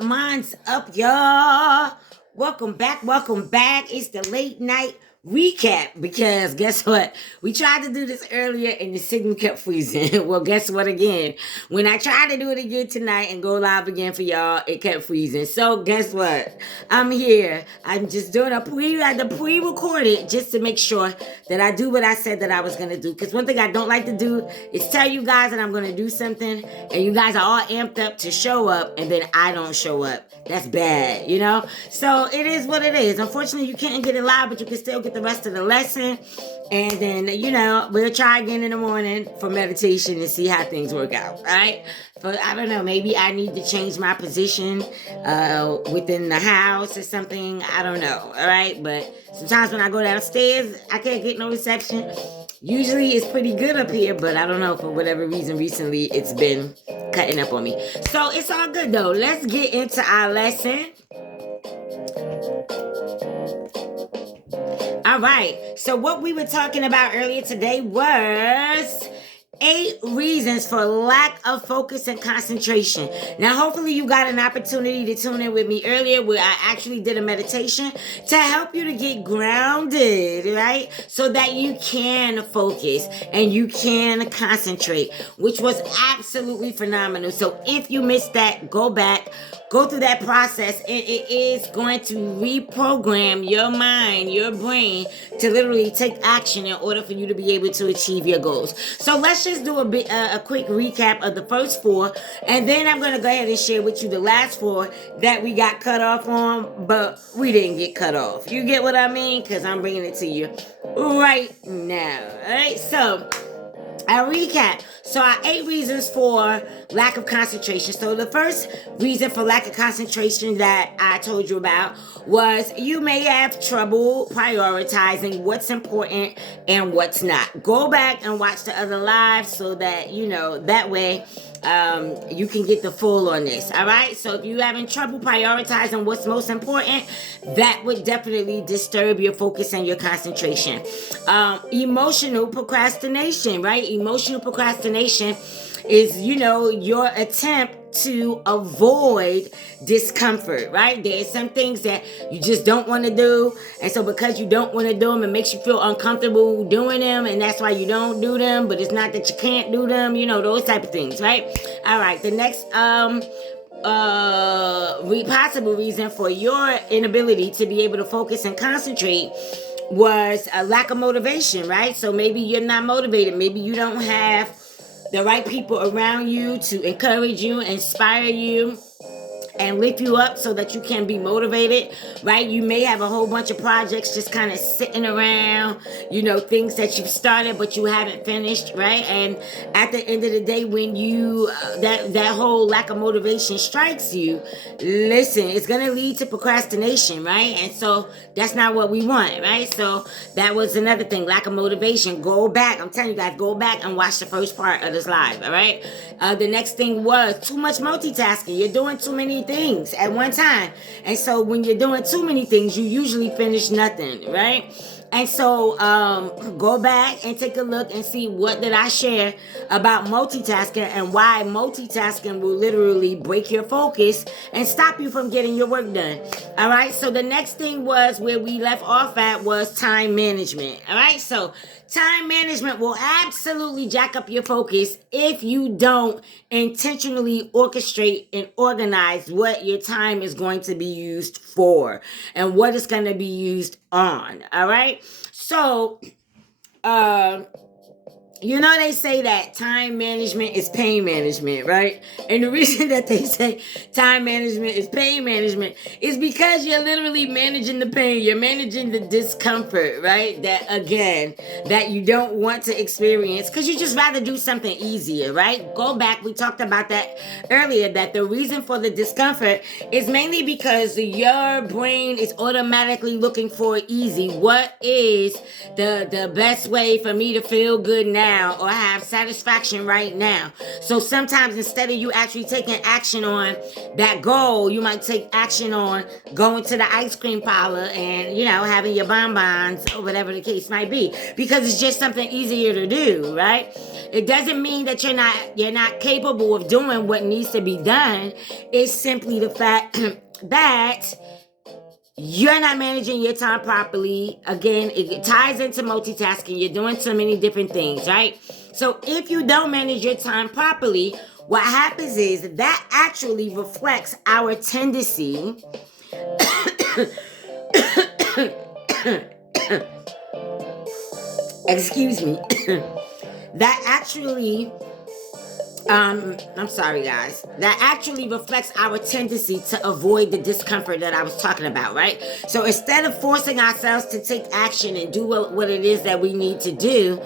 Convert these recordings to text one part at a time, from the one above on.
Mine's up, y'all. Welcome back, welcome back. It's the late night recap because guess what? We tried to do this earlier and the signal kept freezing. Well, guess what again? When I tried to do it again tonight and go live again for y'all, it kept freezing. So guess what? I'm here. I'm just doing a pre-recorded just to make sure that I do what I said that I was gonna do. Because one thing I don't like to do is tell you guys that I'm gonna do something and you guys are all amped up to show up and then I don't show up. That's bad, you know? So it is what it is. Unfortunately, you can't get it live, but you can still get the rest of the lesson. And then, you know, we'll try again in the morning for meditation and see how things work out, all right? But I don't know, maybe I need to change my position within the house or something. I don't know, all right? But sometimes when I go downstairs, I can't get no reception. Usually it's pretty good up here, but I don't know, for whatever reason recently it's been cutting up on me. So it's all good though. Let's get into our lesson. All right. So what we were talking about earlier today was 8 reasons for lack of focus and concentration. Now, hopefully you got an opportunity to tune in with me earlier where I actually did a meditation to help you to get grounded, right? So that you can focus and you can concentrate, which was absolutely phenomenal. So if you missed that, go back, go through that process, and it is going to reprogram your mind, your brain, to literally take action in order for you to be able to achieve your goals. So let's just do a quick recap of the first 4, and then I'm going to go ahead and share with you the last 4 that we got cut off on, but we didn't get cut off. You get what I mean? Because I'm bringing it to you right now. All right, so I'll recap. So our 8 reasons for lack of concentration. So the first reason for lack of concentration that I told you about was you may have trouble prioritizing what's important and what's not. Go back and watch the other lives so that, you know, that way you can get the full on this. All right. So if you're having trouble prioritizing what's most important, that would definitely disturb your focus and your concentration. Emotional procrastination, right? Emotional procrastination is, you know, your attempt to avoid discomfort, right? There's some things that you just don't want to do, and so because you don't want to do them, it makes you feel uncomfortable doing them, and that's why you don't do them. But it's not that you can't do them, you know, those type of things, right? All right, the next possible reason for your inability to be able to focus and concentrate was a lack of motivation, right? So maybe you're not motivated, maybe you don't have the right people around you to encourage you, inspire you, and lift you up so that you can be motivated, right? You may have a whole bunch of projects just kind of sitting around, you know, things that you've started but you haven't finished, right? And at the end of the day, when you that whole lack of motivation strikes you, listen, it's gonna lead to procrastination, right? And so that's not what we want, right? So that was another thing, lack of motivation. Go back, I'm telling you guys, go back and watch the first part of this live, all right? The next thing was too much multitasking. You're doing too many things at one time. And so when you're doing too many things, you usually finish nothing, right? And so go back and take a look and see what did I share about multitasking and why multitasking will literally break your focus and stop you from getting your work done. All right. So the next thing was where we left off at was time management. All right. So time management will absolutely jack up your focus if you don't intentionally orchestrate and organize what your time is going to be used for and what it's going to be used on. All right. So, you know, they say that time management is pain management, right? And the reason that they say time management is pain management is because you're literally managing the pain. You're managing the discomfort, right? That you don't want to experience because you just rather do something easier, right? Go back. We talked about that earlier, that the reason for the discomfort is mainly because your brain is automatically looking for easy. What is the best way for me to feel good now? now or have satisfaction right now. So sometimes instead of you actually taking action on that goal, you might take action on going to the ice cream parlor and, having your bonbons or whatever the case might be, because it's just something easier to do, right? It doesn't mean that you're not capable of doing what needs to be done. It's simply the fact that you're not managing your time properly. Again, it ties into multitasking. You're doing so many different things, right? So if you don't manage your time properly, what happens is that actually reflects our tendency excuse me, that actually I'm sorry, guys. That actually reflects our tendency to avoid the discomfort that I was talking about, right? So instead of forcing ourselves to take action and do what it is that we need to do,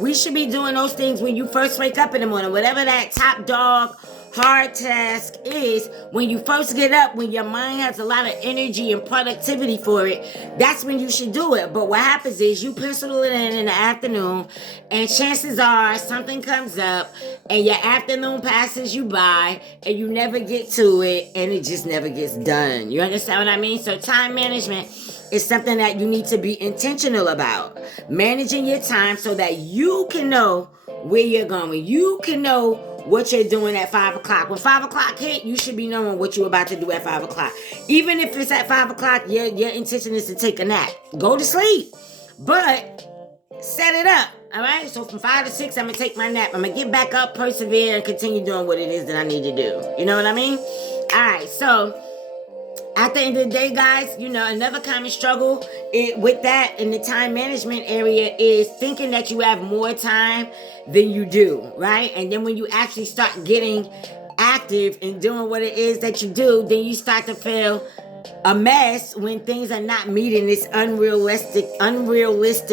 we should be doing those things when you first wake up in the morning. Whatever that top dog hard task is, when you first get up, when your mind has a lot of energy and productivity for it, that's when you should do it. But what happens is you pencil it in the afternoon, and chances are something comes up and your afternoon passes you by and you never get to it, and it just never gets done. You understand what I mean? So time management is something that you need to be intentional about. Managing your time so that you can know where you're going. You can know what you're doing at 5 o'clock. When 5 o'clock hit, you should be knowing what you're about to do at 5 o'clock. Even if it's at 5 o'clock, your intention is to take a nap. Go to sleep. But set it up. All right? So from 5 to 6, I'm going to take my nap. I'm going to get back up, persevere, and continue doing what it is that I need to do. You know what I mean? All right. So at the end of the day, guys, another common struggle with that in the time management area is thinking that you have more time than you do, right? And then when you actually start getting active and doing what it is that you do, then you start to feel a mess when things are not meeting this unrealistic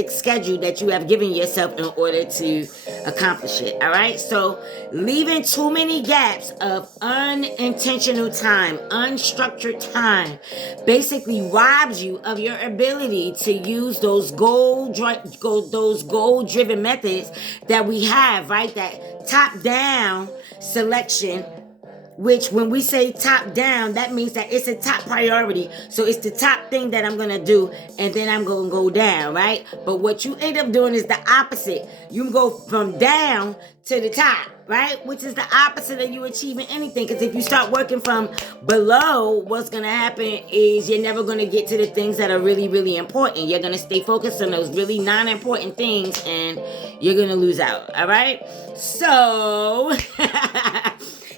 schedule that you have given yourself in order to accomplish it. All right. So leaving too many gaps of unintentional time, unstructured time, basically robs you of your ability to use those goal-driven methods that we have, right? That top-down selection, which when we say top down, that means that it's a top priority. So it's the top thing that I'm going to do, and then I'm going to go down, right? But what you end up doing is the opposite. You go from down to the top, right? Which is the opposite of you achieving anything. Because if you start working from below, what's going to happen is you're never going to get to the things that are really, really important. You're going to stay focused on those really non-important things, and you're going to lose out, all right? So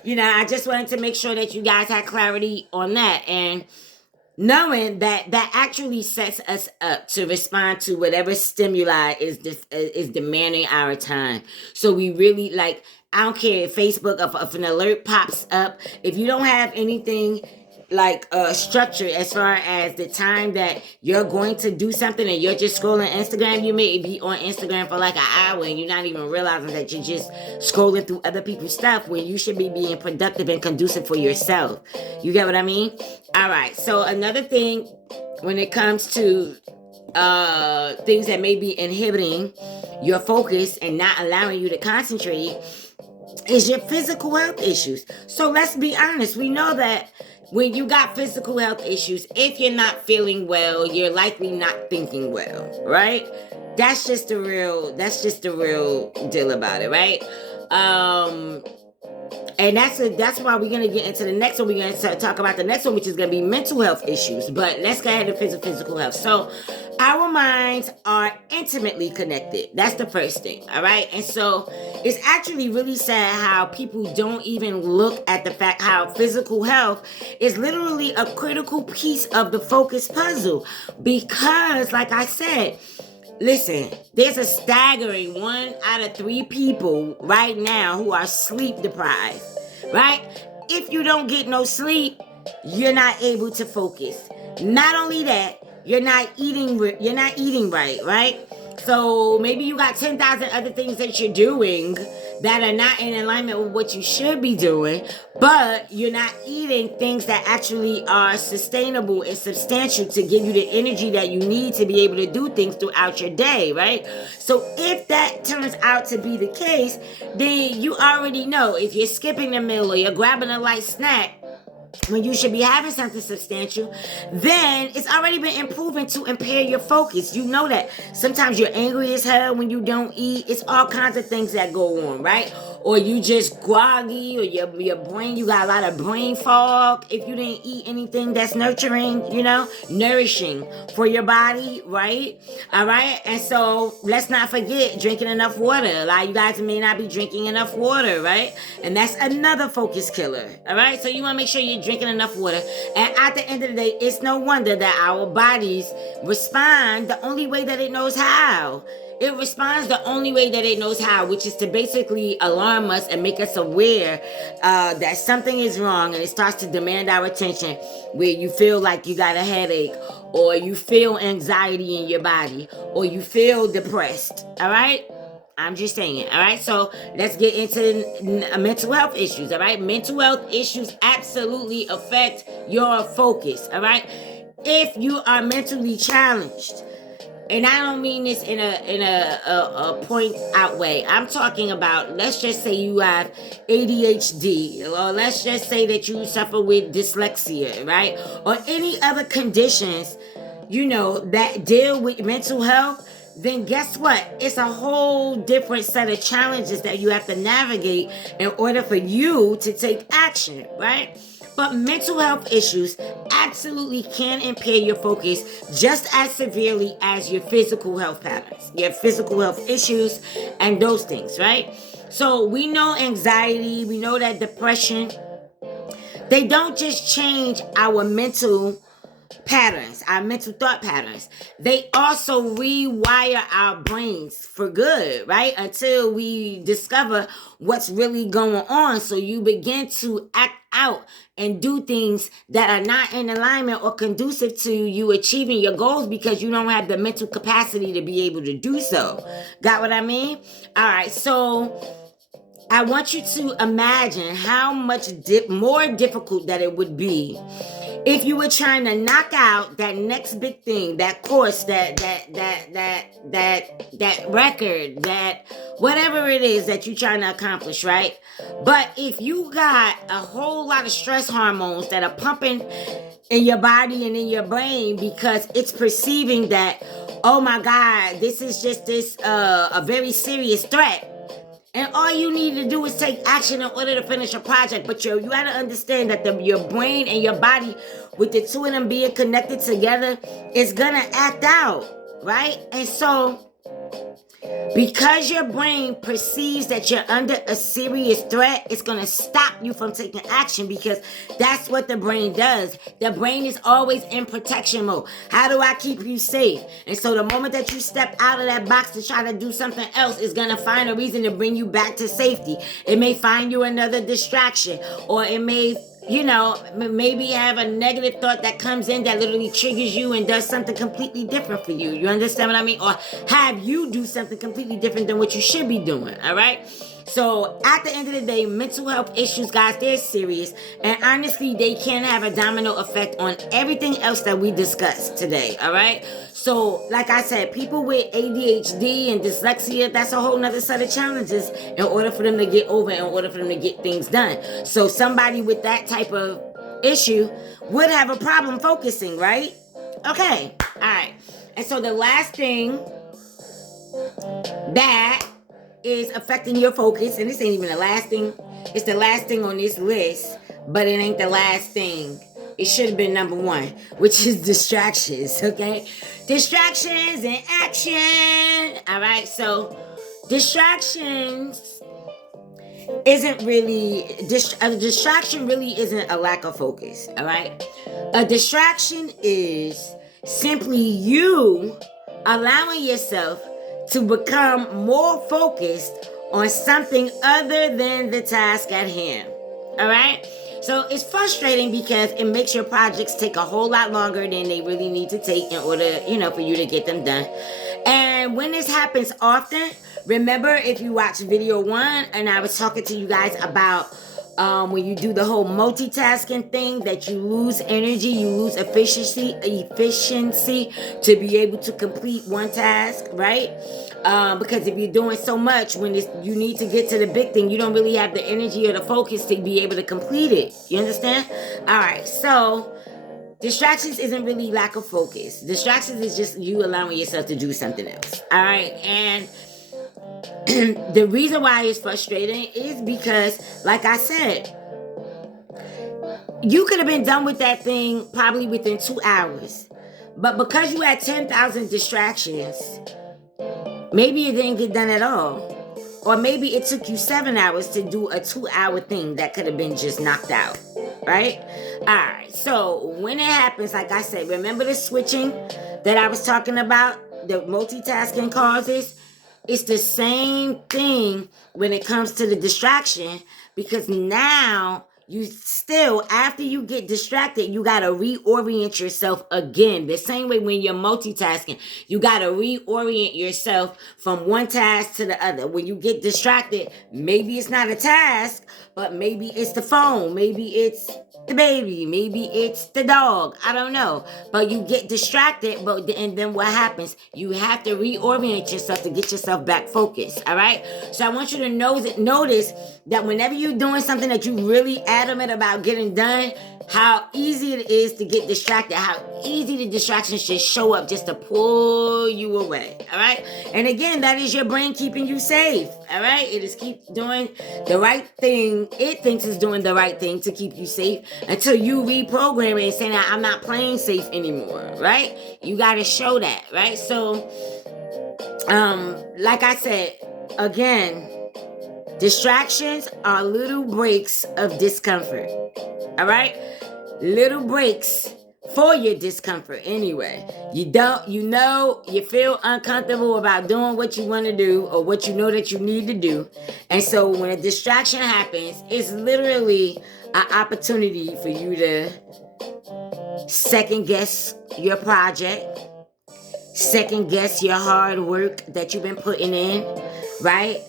I just wanted to make sure that you guys had clarity on that, and knowing that actually sets us up to respond to whatever stimuli is demanding our time. So we really, I don't care if Facebook, if an alert pops up, if you don't have anything structure as far as the time that you're going to do something and you're just scrolling Instagram, you may be on Instagram for an hour and you're not even realizing that you're just scrolling through other people's stuff when you should be being productive and conducive for yourself. You get what I mean? All right. So another thing when it comes to things that may be inhibiting your focus and not allowing you to concentrate is your physical health issues. So let's be honest. We know that when you got physical health issues, if you're not feeling well, you're likely not thinking well, right? That's just the real deal about it, right? And that's why we're going to get into the next one. We're going to talk about the next one, which is going to be mental health issues. But let's go ahead and physical health. So our minds are intimately connected. That's the first thing. All right. And so it's actually really sad how people don't even look at the fact how physical health is literally a critical piece of the focus puzzle. Because, like I said, listen, there's a staggering 1 out of 3 people right now who are sleep deprived, right? If you don't get no sleep, you're not able to focus. Not only that, you're not eating right, right? So maybe you got 10,000 other things that you're doing that are not in alignment with what you should be doing, but you're not eating things that actually are sustainable and substantial to give you the energy that you need to be able to do things throughout your day, right? So if that turns out to be the case, then you already know if you're skipping the meal or you're grabbing a light snack when you should be having something substantial, then it's already been improving to impair your focus. You know that. Sometimes you're angry as hell when you don't eat. It's all kinds of things that go on, right? Or you just groggy, or your brain, you got a lot of brain fog if you didn't eat anything that's nurturing, nourishing for your body, right? All right? And so let's not forget drinking enough water. A lot of you guys may not be drinking enough water, right? And that's another focus killer, all right? So you want to make sure you're drinking enough water. And at the end of the day, it's no wonder that our bodies respond the only way that it knows how. It responds the only way that it knows how, which is to basically alarm us and make us aware that something is wrong, and it starts to demand our attention, where you feel like you got a headache, or you feel anxiety in your body, or you feel depressed, all right? I'm just saying, all right? So let's get into mental health issues, all right? Mental health issues absolutely affect your focus, all right? If you are mentally challenged, and I don't mean this in a point out way. I'm talking about, let's just say you have ADHD, or let's just say that you suffer with dyslexia, right? Or any other conditions, that deal with mental health. Then guess what? It's a whole different set of challenges that you have to navigate in order for you to take action, right? But mental health issues absolutely can impair your focus just as severely as your physical health patterns, your physical health issues, and those things, right? So we know anxiety, we know that depression, they don't just change our mental patterns, our mental thought patterns. They also rewire our brains for good, right? Until we discover what's really going on. So you begin to act out and do things that are not in alignment or conducive to you achieving your goals because you don't have the mental capacity to be able to do so. Got what I mean? All right, so I want you to imagine how much more difficult that it would be if you were trying to knock out that next big thing, that course, that record, that whatever it is that you're trying to accomplish, right? But if you got a whole lot of stress hormones that are pumping in your body and in your brain because it's perceiving that, oh my God, this is just a very serious threat. And all you need to do is take action in order to finish a project. But you got to understand that your brain and your body, with the two of them being connected together, is going to act out, right? And so, because your brain perceives that you're under a serious threat, it's going to stop you from taking action because that's what the brain does. The brain is always in protection mode. How do I keep you safe? And so the moment that you step out of that box to try to do something else, it's going to find a reason to bring you back to safety. It may find you another distraction, or it may maybe have a negative thought that comes in that literally triggers you and does something completely different for you. You understand what I mean? Or have you do something completely different than what you should be doing, all right? So at the end of the day, mental health issues, guys, they're serious. And honestly, they can have a domino effect on everything else that we discussed today, all right? So, like I said, people with ADHD and dyslexia, that's a whole nother set of challenges in order for them to get over, in order for them to get things done. So somebody with that type of issue would have a problem focusing, right? Okay, all right. And so the last thing that is affecting your focus, and this ain't even the last thing, it's the last thing on this list, but it ain't the last thing. It should have been number one, which is distractions, okay? Distractions and action. All right, so distractions isn't really, a distraction really isn't a lack of focus, all right? A distraction is simply you allowing yourself to become more focused on something other than the task at hand, all right? So it's frustrating because it makes your projects take a whole lot longer than they really need to take in order, for you to get them done. And when this happens often, remember if you watch video 1 and I was talking to you guys about when you do the whole multitasking thing, that you lose energy, you lose efficiency to be able to complete one task, right? Because if you're doing so much when you need to get to the big thing, you don't really have the energy or the focus to be able to complete it. You understand? All right, so distractions isn't really lack of focus. Distractions is just you allowing yourself to do something else. All right, and the reason why it's frustrating is because, like I said, you could have been done with that thing probably within 2 hours. But because you had 10,000 distractions, maybe it didn't get done at all. Or maybe it took you 7 hours to do a 2-hour thing that could have been just knocked out. Right? Alright, so when it happens, like I said, remember the switching that I was talking about? The multitasking causes? It's the same thing when it comes to the distraction, because now you still, after you get distracted, you got to reorient yourself again. The same way when you're multitasking, you got to reorient yourself from one task to the other. When you get distracted, maybe it's not a task, but maybe it's the phone, maybe it's the baby, maybe it's the dog, I don't know, but you get distracted, and then what happens? You have to reorient yourself to get yourself back focused. All right, so I want you to notice that whenever you're doing something that you really adamant about getting done, how easy it is to get distracted, how easy the distractions just show up just to pull you away. All right, and again, that is your brain keeping you safe. All right, it is keep doing the right thing. It thinks it's doing the right thing to keep you safe until you reprogram it and say, "I'm not playing safe anymore." Right? You got to show that. Right? So, like I said, again, distractions are little breaks of discomfort. All right, little breaks for your discomfort anyway. You feel uncomfortable about doing what you want to do or what you know that you need to do. And so when a distraction happens, it's literally an opportunity for you to second guess your project, second guess your hard work that you've been putting in, right?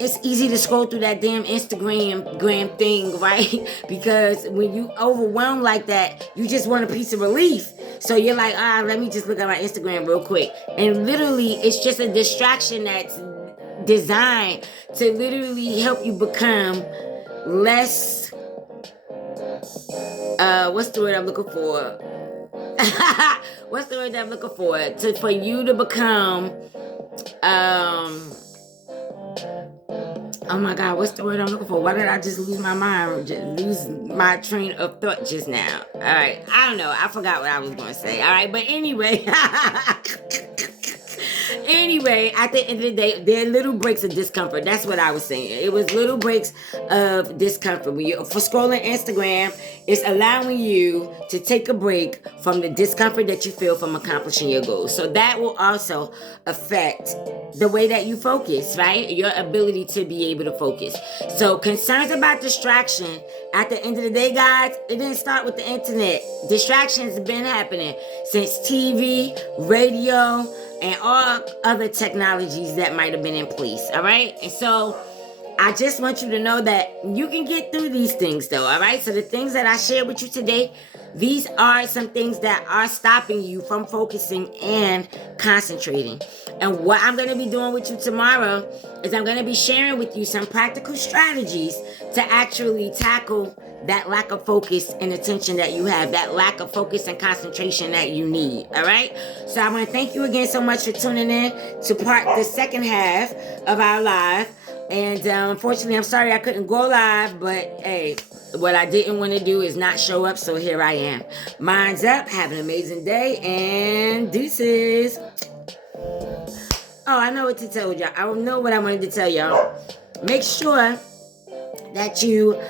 It's easy to scroll through that damn Instagram thing, right? Because when you overwhelmed like that, you just want a piece of relief. So you're like, let me just look at my Instagram real quick. And literally, it's just a distraction that's designed to literally help you become less, what's the word I'm looking for? What's the word that I'm looking for? For you to become, oh my God, what's the word I'm looking for? Why did I just lose my mind? Just lose my train of thought just now. All right. I don't know. I forgot what I was going to say. All right. But anyway. Anyway, at the end of the day, there are little breaks of discomfort. That's what I was saying. It was little breaks of discomfort. For scrolling Instagram, it's allowing you to take a break from the discomfort that you feel from accomplishing your goals. So that will also affect the way that you focus, right? Your ability to be able to focus. So concerns about distraction, at the end of the day, guys, it didn't start with the internet. Distractions have been happening since TV, radio, and all other technologies that might have been in place, all right? And so I just want you to know that you can get through these things, though, all right? So the things that I shared with you today, these are some things that are stopping you from focusing and concentrating. And what I'm going to be doing with you tomorrow is I'm going to be sharing with you some practical strategies to actually tackle that lack of focus and attention that you have, that lack of focus and concentration that you need, all right? So I want to thank you again so much for tuning in to the second half of our live. And unfortunately, I'm sorry I couldn't go live, but hey, what I didn't want to do is not show up, so here I am. Mind's up. Have an amazing day, and deuces. Oh, I know what to tell y'all. I know what I wanted to tell y'all. Make sure that you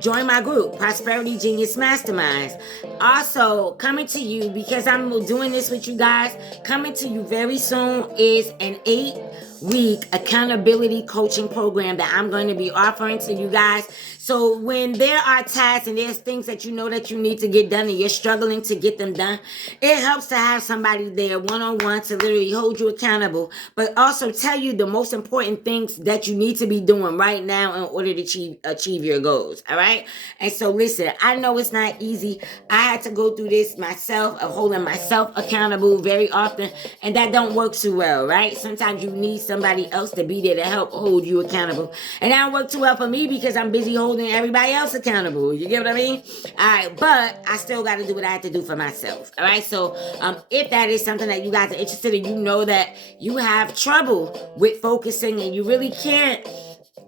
join my group, Prosperity Genius Masterminds. Also, coming to you, because I'm doing this with you guys, coming to you very soon is an 8-week accountability coaching program that I'm going to be offering to you guys. So when there are tasks and there's things that you know that you need to get done and you're struggling to get them done, it helps to have somebody there one-on-one to literally hold you accountable, but also tell you the most important things that you need to be doing right now in order to achieve your goals. All right. And so listen, I know it's not easy. I had to go through this myself of holding myself accountable very often, and that don't work too well, right? Sometimes you need somebody else to be there to help hold you accountable. And that don't work too well for me because I'm busy holding everybody else accountable. You get what I mean? All right, but I still got to do what I have to do for myself. All right, so if that is something that you guys are interested in, you know that you have trouble with focusing and you really can't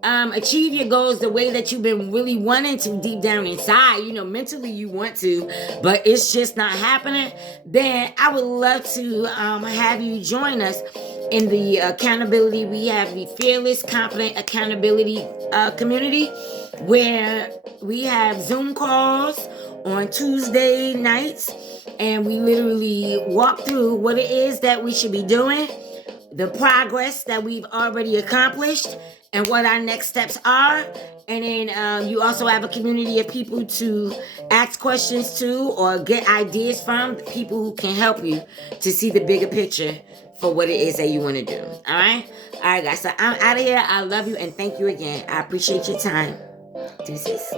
achieve your goals the way that you've been really wanting to deep down inside, mentally you want to, but it's just not happening, then I would love to have you join us in the accountability. We have the Fearless Confident Accountability community, where we have Zoom calls on Tuesday nights, and we literally walk through what it is that we should be doing, the progress that we've already accomplished, and what our next steps are. And then you also have a community of people to ask questions to or get ideas from, people who can help you to see the bigger picture for what it is that you want to do. All right, guys, so I'm out of here. I love you and thank you again. I appreciate your time. Deuces.